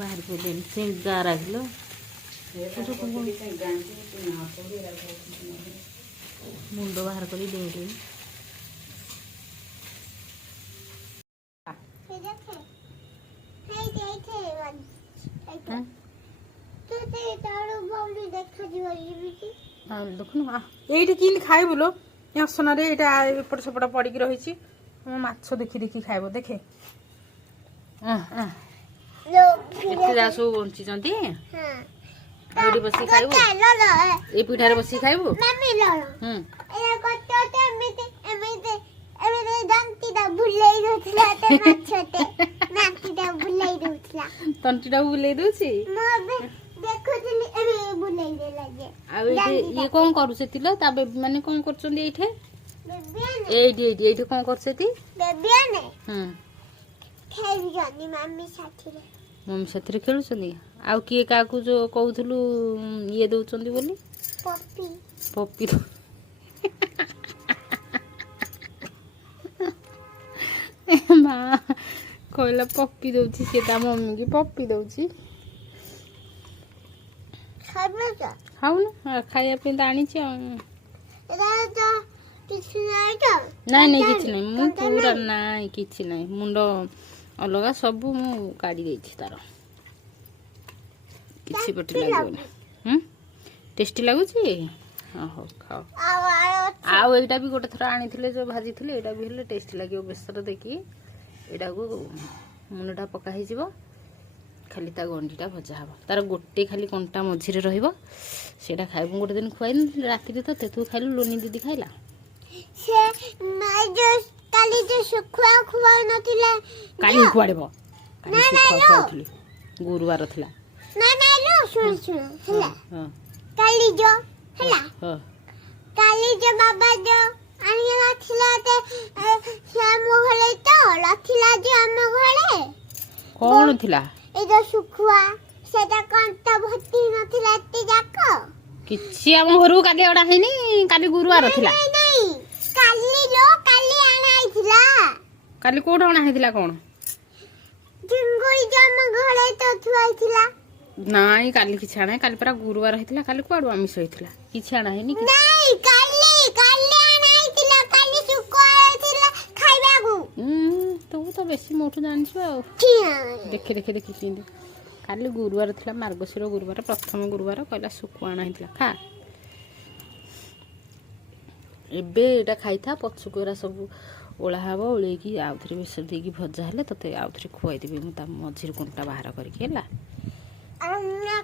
बाहर को दिन से गारा किलो मुंड बाहर कर दे देखुन ये कि खाए बोलो असना एपट सेपट पड़ी रही माछ देखी देखी खाइब देखे सब बंची बस खाइबू ये पिठार बस खाइबू तंटीटा बुले दूची ये कौन करू माने कौन कर कौन कर मम्मी साथी खेलुं आउ किए क्या जो कहूलु ये दौरान बोली पपी माँ कहला पपी दौची सी मम्मी की पपी दौची खाऊन खाइबा तो आनी ना नहीं किसी नहीं मु पूरा ना किसी नहीं मुंड अलग सब मु काढ़ी देछि तार किसी पटे लागुनी टेस्टी लगुची हो खाओ आउ एटा भी गोटे थर आनी जो भाजी थे एटा भी हेले टेस्टी लगे बेसर देखी एटा को मुंडा पका ही जीवो खाली ता गंडीटा भजा हम तार गोटे खाली कंटा मझिरे रहिबो सेटा खाइबो गोटे दिन खुआई राति तो तेतु खाइलु लोनी दीदी खाइला से मैं जो काली जो सुखुआ खुआ नथिला काली खुआड़बो काली सुखुआ खुआथली गुरुवार थिला ना लो सुन हला हां काली जो हला हां काली जो बाबा जो आनी नथिला ते श्याम घरे तो नथिला जो हम घरे कोन थिला ए जो सुखुआ सेटा कंटा भर्ती नथिला एते जाको किछि हम घरु काली ओडा हेनी काली गुरुवार थिला नहीं काली लो काली आना आइथिला काली कोड आना हेतिला कोन जिंगुई जम घरे तो थुआइथिला नाई काली किछि आना काली परा गुरुवार हेतिला काली कोड आमिष हेतिला किछि आना हेनी नहीं काली काली आना आइथिला काली सुको आइथिला खाइबागु तो बेसी मोठू जानिछु आ देखे देखे देखि किंदी काली गुरुवार थिला मार्गशीर गुरुवार प्रथम गुरुवार कहला सुको आना हेतिला खा एबे एटा खाइथा पछुकोरा सब ओला हबो ओलेकी आउथरे बेसर देकी भजा हले तते आउथरे खुआई देबे मु ता मझिर कोनटा बाहर करके हला अन्ना